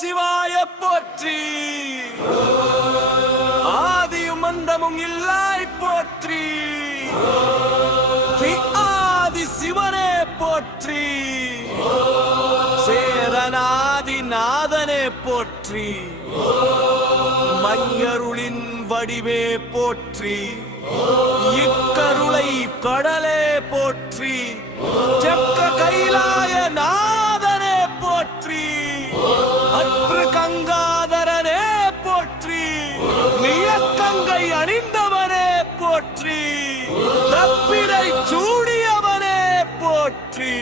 சிவாய போற்றி. ஆதியும் அந்தமும் இல்லாய் போற்றி. ஆதி சிவனே போற்றி. சேரநாதி நாதனே போற்றி. மையருளின் வடிவே போற்றி. இக்கருளை கடலே போற்றி. செக்க கைலாய நாதனே போற்றி. அற்று கங்காதரனே போற்றி. நியக்கங்கை அணிந்தவனே போற்றி. தப்பிடை சூடியவனே போற்றி.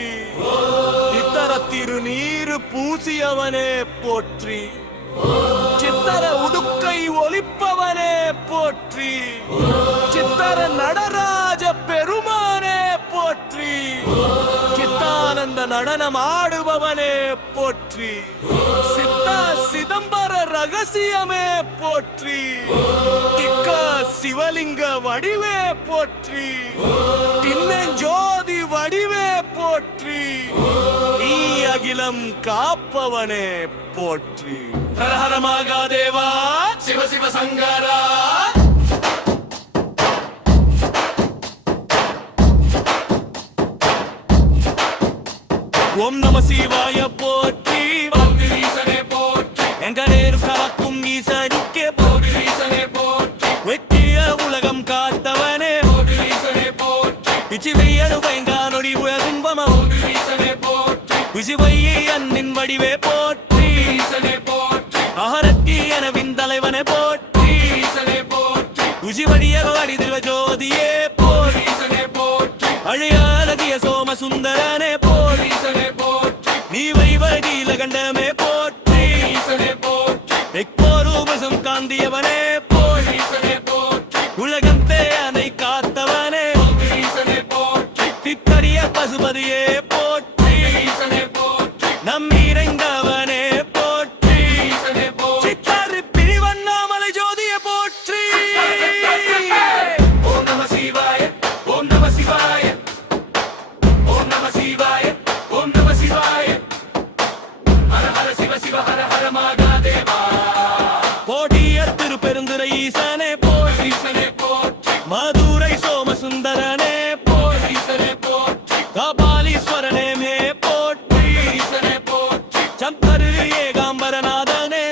இத்தர திருநீரு பூசியவனே போற்றி. சித்தர உடுக்கை ஒலிப்பவனே போற்றி. சித்தர நடராஜ பெருமானே போற்றி. சித்தானந்த நடனம் ஆடுபவனே போற்றி. சித்தா சிதம்பர ரகசியமே போற்றி. திக்க சிவலிங்க வடிவே போற்றி. தின்னஞ்சோதி வடிவே போற்றி. நீ அகிலம் காப்பவனே போற்றி. ஹர ஹர மகாதேவா சிவ சிவ சங்கரா. ஓம் நம சிவாய போற்றி. ஈசனே போற்றி. எங்கனேரு காக்கும் ஈசனுக்கே போற்றி. ஈசனே போற்றி. வெற்றிய உலகம் காத்தவனே ஈசனே போற்றி. இச்சிவையடு பயங்கானொடி உயகும்பம ஈசனே போற்றி. விசிவையை அன்னின் வடிவே போற்றி. ஈசனே போற்றி. அகரத்தி எனவின் தலைவனே போற்றி. ஈசனே போற்றி. உசிவடிய வடிதிருவ ஜோதியே போற்றி. ஈசனே போற்றி. அழையாலகிய சோம சுந்தரனே போற்றி. ஈசனே போற்றி. நீ வைவடியில கண்டமே போற்றி. ஈசனே போற்றி. எக்கோரூபசம் காந்தியவனே போற்றி. ஈசனே போற்றி. உலகம் தேனை காத்தவனே ஈசனே போற்றி. திக்கரிய பசுபதியே போற்றி. ஈசனே போற்றி. நம்மீரைந்தவனே போற்றி. ஈசனே போற்றி. சித்தாரி பிரிவண்ணாமலை ஜோதியே போற்றி. ஓம் நம சிவாய. ஓம் நம சிவாய. ஓம் நம சிவாய. ஓம் நம சிவாய. ஹர ஹர சிவ சிவ ஹர ஹர மகாதேவா. கோடிய திருப்பெருந்துறை ஈசனே போற்றி. ஈசனே போற்றி. மதுரை சோமசுந்தரனே போற்றி. ஈசனே போற்றி. கபாலீஸ்வரனே மே போற்றி. ஈசனே போற்றி. சம்பரு ஏகாம்பரநாதனே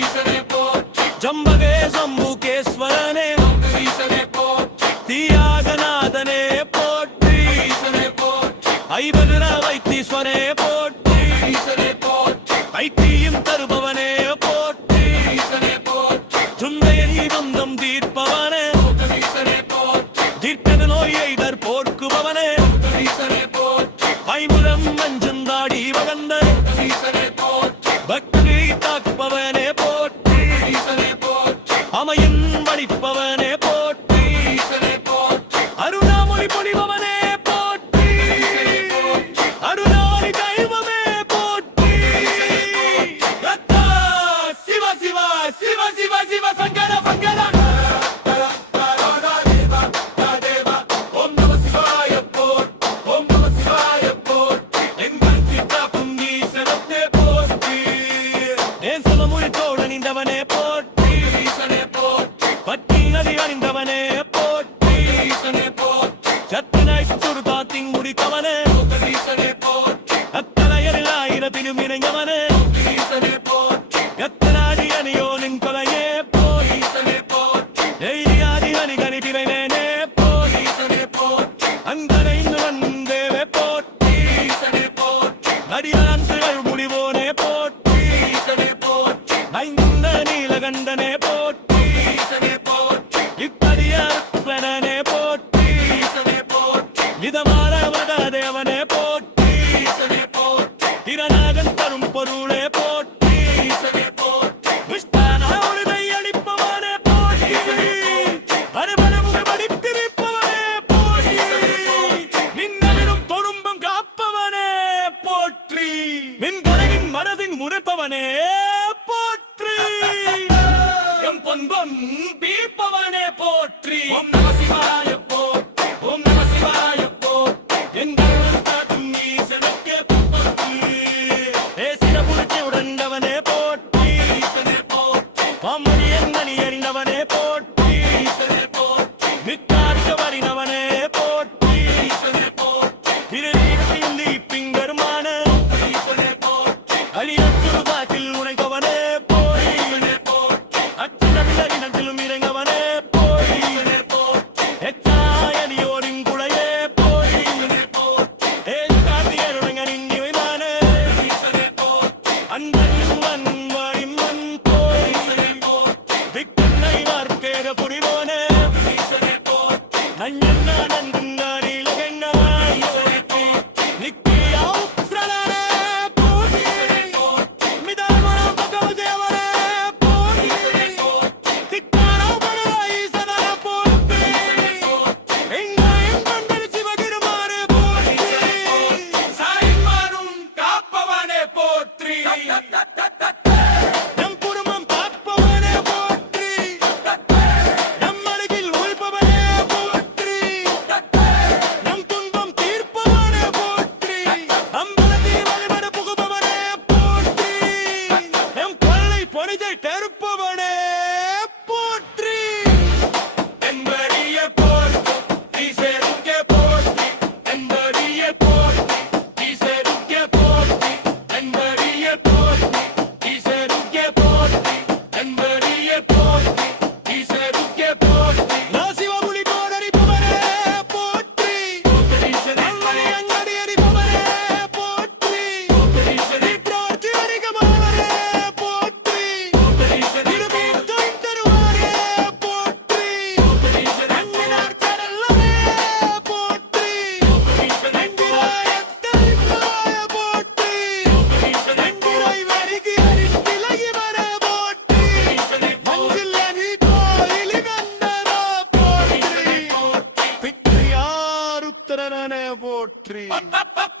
ஈசனே போற்றி. ஜம்பகே சம்புகேஸ்வரனே ஈசனே போற்றி. தியாகநாதனே போற்றி. ஈசனே போற்றி. ஐவகுர வைத்தீஸ்வரே போற்றி. ஈசனே போற்றி. ஐத்தியும் தருபவனே போற்றி. ஈசனே போற்றி. சுந்தையை துந்தம் தீர்ப்பவனே ஈசனே போற்றி. தீர்க்கது நோயை போர்க்குபவனே ஈசனே போற்றி. ஐமுகம் மஞ்சுந்தாடி வகந்த ஈசனே போற்றி. பக்தி தாக்குபவனே போற்றி. ஈசனே போற்றி. அமையும் வடிப்பவனே போற்றி. ஈசனே போற்றி. அருணாமொழி பொழிபவனே போற்றி. அருணாமொழி தெய்வமே போற்றி. ரத்தா சிவ சிவ சிவ சிவ சிவ சங்கர சங்கர. அணிந்தவனே போற்றி. ஈசனே போற்றி. பட்டி நதி அணிந்தவனே போற்றி. ஈசனே போற்றி. சத்தினை சுருதாத்தி முடித்தவனே ஈசனே போற்றி. அத்தனையரில் ஆயிரத்திலும் இணைந்தவனே ஈசனே போற்றி. எத்தனாதி அணியோனின் கொலையே போற்றி. ஈசனே போற்றி. எய்தியாதி அணிகனி பிறைவேனே போற்றி. ஈசனே போற்றி. அங்கனைந்து வந்தேவே போற்றி. ஈசனே போற்றி. அடியான்கள் முடிவோனே போற்றி. ஈசனே போற்றி. ஐந்த நீலகண்டனே போற்றி. ஈசனே போற்றி. இப்படியானே போற்றி. ஈசனே போற்றி. விதமான தேவனே போற்றி. ஈசனே போற்றி. திறனாகன் தரும் பொருளே போற்றி. ஈசனே போற்றி. விஷ்டானோடு அடிப்பவனே போற்றி. பரபரமுக படித்திருப்பவனே போற்றி. நின்னவிடும் தொழும்பும் காப்பவனே போற்றி. மின்கரையின் மனதின் முறைப்பவனே போற்றி. எம் பொன்பம் பீப்பவனே போற்றி. ஓம் நம சிவாய போற்றி. ஓம் நம சிவாய போற்றி. எங்கள் காக்கும் ஈசனுக்கே போற்றி. ஏசின புரட்சி உடந்தவனே போற்றி. பப்ப